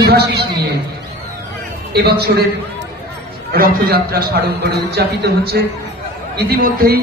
শুভাশিস নিয়ে এবছরের রথযাত্রা সাড়ম্বরে উদযাপিত হচ্ছে। ইতিমধ্যেই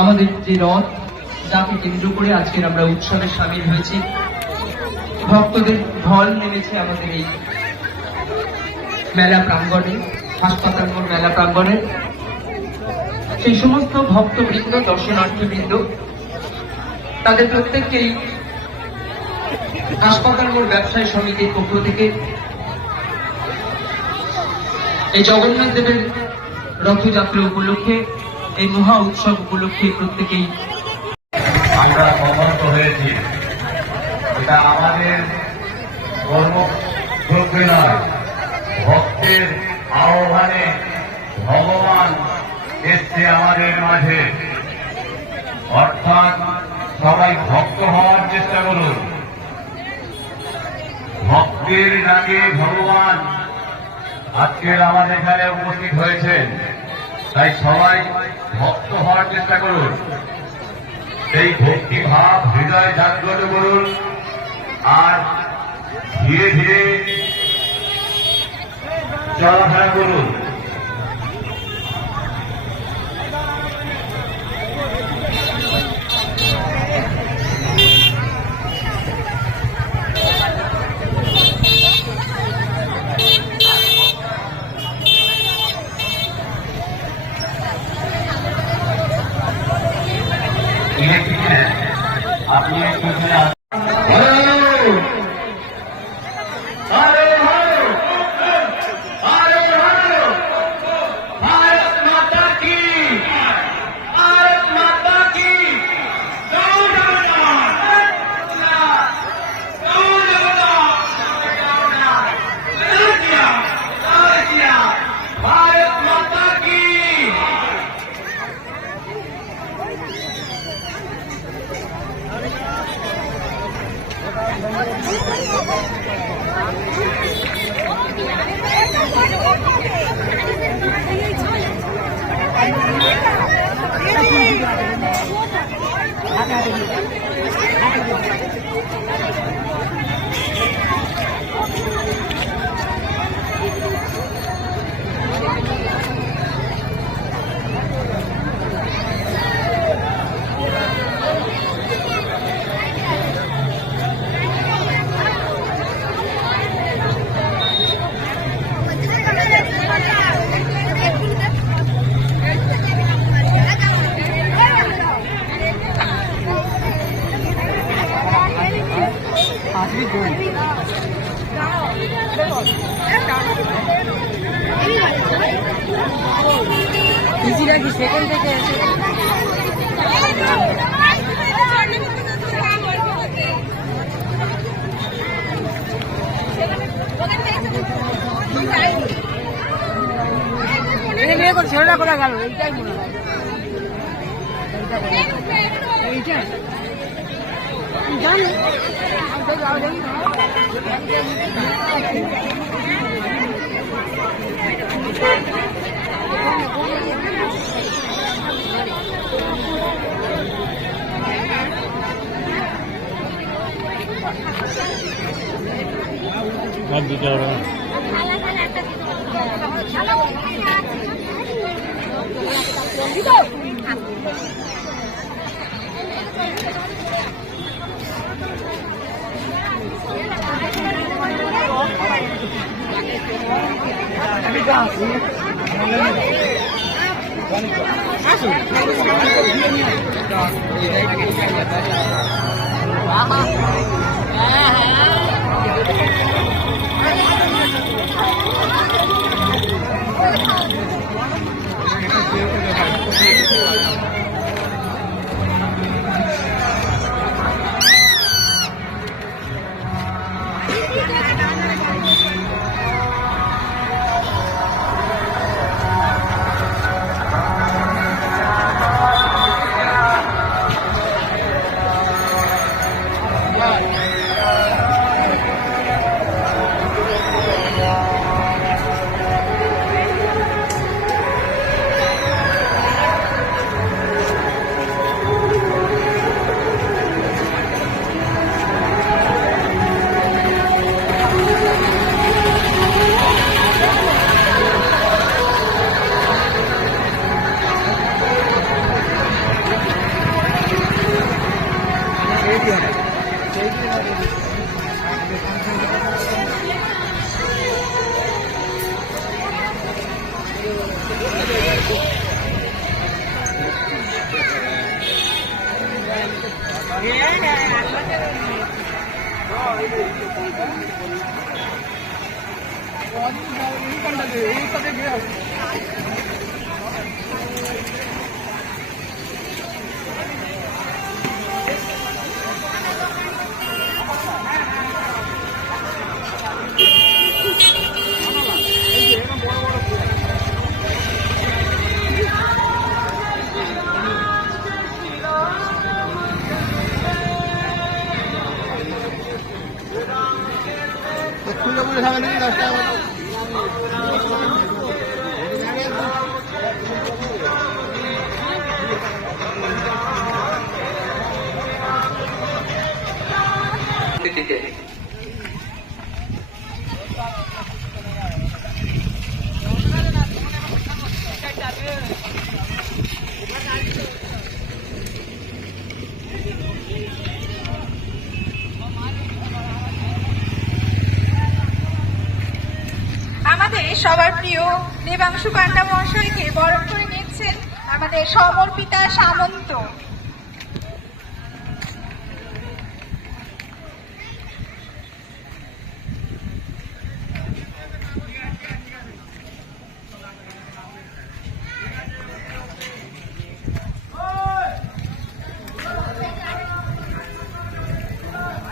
আমাদের যে রথ, যাকে কেন্দ্র করে আজকের আমরা উৎসবে সামিল হয়েছি, ভক্তদের ঢল নেমেছে আমাদের এই মেলা প্রাঙ্গণে, হাসপাতাল মোড় মেলা প্রাঙ্গণে। সেই সমস্ত ভক্তবৃন্দ, দর্শনার্থীবৃন্দ, তাদের প্রত্যেককেই হাসপাতাল মোড় ব্যবসায়ী সমিতির পক্ষ থেকে এই জগন্নাথ দেবের রথযাত্রা উপলক্ষে, এই মহা উৎসব উপলক্ষে প্রত্যেকেই আমরা সমর্থ হয়েছি। এটা আমাদের কর্মযোগ্য নয়, ভক্তের আহ্বানে ভগবান এসছে আমাদের মাঝে। অর্থাৎ সবাই ভক্ত হওয়ার চেষ্টা করুন। ভক্তের ডাকে ভগবান আজকের আমাদের এখানে উপস্থিত হয়েছেন, তাই সবাই ভক্ত হওয়ার চেষ্টা করুন। সেই ভক্তি ভাব হৃদয় জাগ্রত করুন, আর ধীরে ধীরে চলাফেরা করুন। আপনি সেকেন্ড থেকে ছেলেটা করে গেল, এইটাই মনে হয়। এইটাই জানো আমাদের সবার প্রিয় দেবাংশু পান্ডা মহাশয়কে বরণ করে নিচ্ছেন আমাদের সমর্পিতা সামন্ত।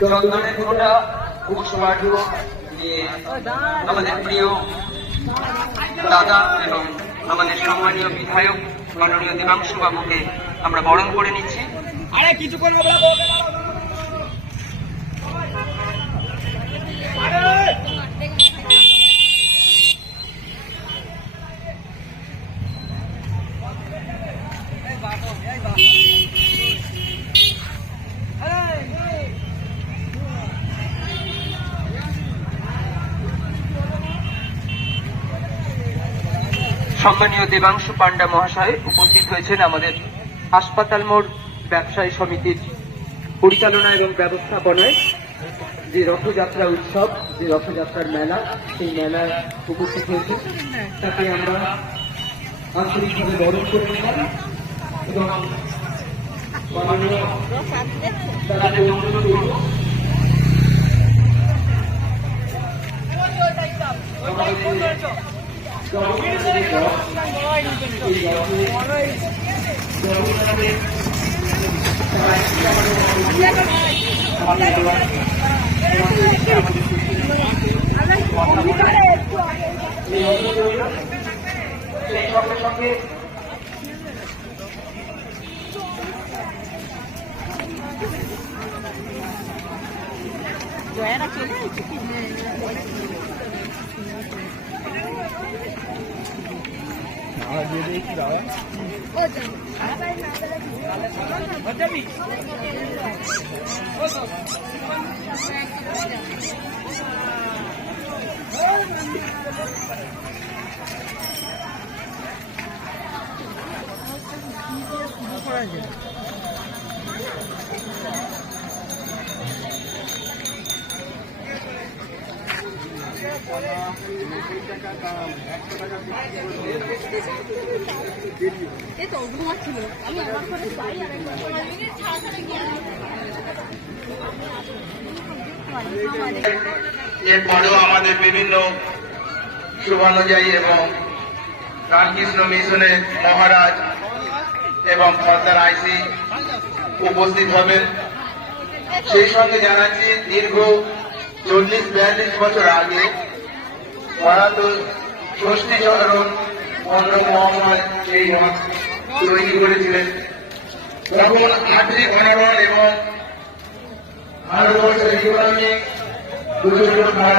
চন্দনের ফোঁটা পুষ্পাঢ্য দিয়ে আমাদের প্রিয় দাদা এবং আমাদের সম্মানীয় বিধায়ক মাননীয় দেবাংশু বাবুকে আমরা বরণ করে নিচ্ছি। আরে কিছু করবো সম্মানীয় দেবাংশু পান্ডা মহাশয় উপস্থিত হয়েছেন আমাদের হাসপাতাল মোড় ব্যবসায়ী সমিতির পরিচালনা এবং ব্যবস্থাপনায় যে রথযাত্রা উৎসব, যে রথযাত্রার মেলা, সেই মেলায় উপস্থিত হয়েছে। তাকে আমরা আন্তরিকভাবে বরণ করে নিলাম এবং মাননীয় দাদাকে অনুরোধ করব সঙ্গে এরপরেও আমাদের বিভিন্ন শুভানুযায়ী এবং রামকৃষ্ণ মিশনের মহারাজ এবং খর্দার আইসি উপস্থিত হবেন। সেই সঙ্গে জানাচ্ছি দীর্ঘ 40-42 বছর আগে ভারত ষষ্ঠীচরণ চন্দ্র মহাশয় এই মঠ তৈরি করেছিলেন। তখন আর্থিক অনড়ন এবং ভারতবর্ষের ইকোনমিক দুর্যোগটা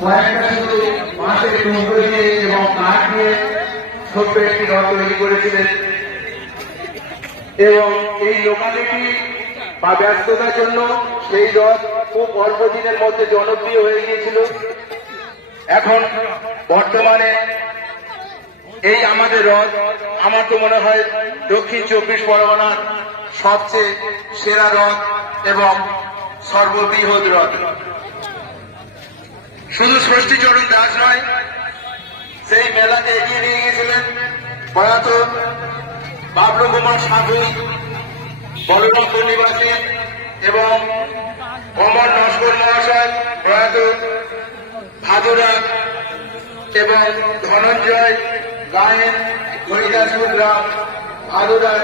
কয়েকটা শুধু মাসের টুকরো দিয়ে এবং কাঠ দিয়ে ছোট্ট একটি রথ তৈরি করেছিলেন এবং এই লোকালিটি বা ব্যস্ততার জন্য সেই রথ খুব অল্প দিনের মধ্যে জনপ্রিয় হয়ে গিয়েছিল। এখন বর্তমানে এই আমাদের রথ আমার তো মনে হয় দক্ষিণ 24 পরগনার সবচেয়ে সেরা রথ এবং সর্ববৃহৎ রথ। শুধু ষষ্ঠীচরণ দাস নয়, সেই মেলাকে এগিয়ে নিয়ে গিয়েছিলেন প্রয়াত বাবলু কুমার সাধু বলরামপুর নিবাসী এবং কমল নস্কর মহাশয় প্রয়াত ভাদুরা এবং ধনঞ্জয় গায়েন হরিদাসপুর গ্রাম ভাদুরা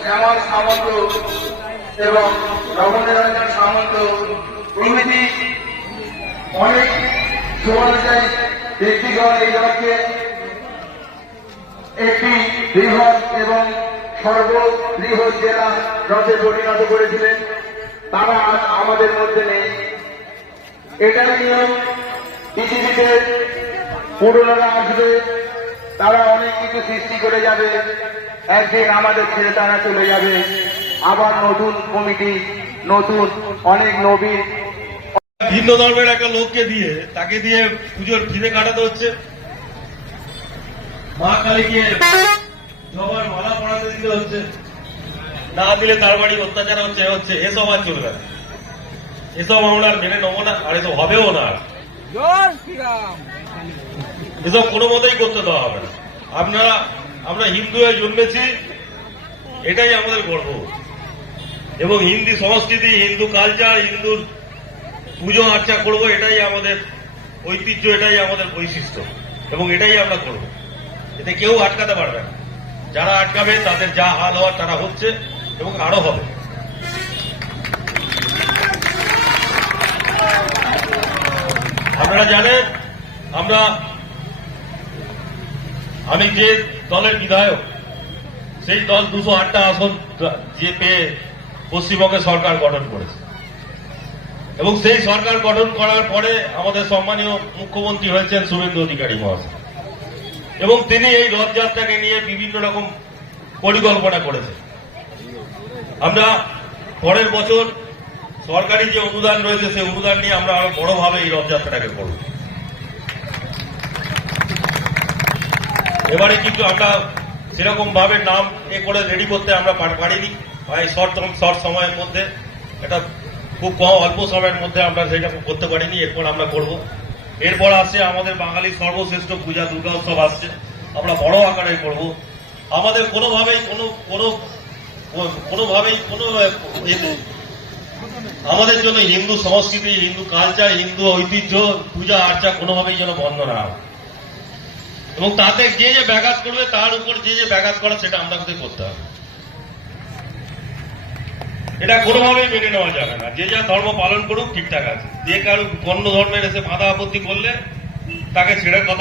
শ্যামল সামন্ত এবং রমণীরঞ্জন সামন্ত প্রভৃতি অনেক সুবর্ণচারী ব্যক্তিগণ এই দলকে একটি বৃহৎ এবং সর্ববৃহৎ জেলা রথে পরিণত করেছিলেন। তারা আজ আমাদের মধ্যে নেই। এটাই নিয়ম, পৃথিবীতে পুরনোরা আসবে, তারা অনেক কিছু সৃষ্টি করে যাবে, একদিন আমাদের ছেড়ে তারা চলে যাবে। আবার নতুন কমিটি, নতুন অনেক নবীন ভিন্ন ধর্মের একটা লোককে দিয়ে তাকে দিয়ে পুজোর ফিরে কাটাতে হচ্ছে। মা কালীকে জবার মালা পড়াতে দিতে হচ্ছে, না দিলে তার বাড়ি অত্যাচার হচ্ছে। এসব আর চলবে না, এসব আমরা আর মেনে নেবো না, আর এসব হবেও না। এসব কোনো মতেই করতে দেওয়া হবে না। আমরা হিন্দু হয়ে জন্মেছি, এটাই আমাদের গর্ব। এবং হিন্দু সংস্কৃতি, হিন্দু কালচার, হিন্দুর পুজো আর্চা করবো, এটাই আমাদের ঐতিহ্য, এটাই আমাদের বৈশিষ্ট্য, এবং এটাই আমরা করব। এতে কেউ আটকাতে পারবে না। যারা আটকাবে তাদের যা হাল হওয়ার তারা হচ্ছে এবং আরো হবে। আপনারা জানেন আমি যে দলের বিধায়ক, সেই দল 208টা আসন যে পেয়ে পশ্চিমবঙ্গে সরকার গঠন করেছে, এবং সেই সরকার গঠন করার পরে আমাদের সম্মানীয় মুখ্যমন্ত্রী হয়েছেন শুভেন্দু অধিকারী মহাশয়, এবং তিনি এই রথযাত্রাকে নিয়ে বিভিন্ন রকম পরিকল্পনা করেছেন। আমরা পরের বছর সরকারি যে অনুদান রয়েছে সেই অনুদান নিয়ে আমরা আরো বড়ভাবে এই রথযাত্রাটাকে করব। এবারে কিন্তু আমরা সেরকম ভাবে নাম করে রেডি করতে আমরা পারিনি, এই শর্ট সময়ের মধ্যে, এটা খুব অল্প সময়ের মধ্যে আমরা সেটা করতে পারিনি। এরপর আমরা করব। এরপর আসছে আমাদের বাঙালির সর্বশ্রেষ্ঠ পূজা দুর্গা উৎসব আসছে, আমরা বড় আকারে করব। আমাদের কোনোভাবেই আমাদের জন্য হিন্দু সংস্কৃতি, হিন্দু কালচার, হিন্দু ঐতিহ্য, পূজা আর্চা কোনোভাবেই যেন বন্ধ না হয়, এবং তাতে যে যে ব্যাঘাত করবে তার উপর যে ব্যাঘাত করা সেটা আমাদের করতে হবে। এটা কোনোভাবেই মেনে নেওয়া যাবে না। যে যা ধর্ম পালন করুক ঠিকঠাক আছে, যে কারো অন্য ধর্মের এসে বাধা আপত্তি করলে তাকে ছেড়ে কথা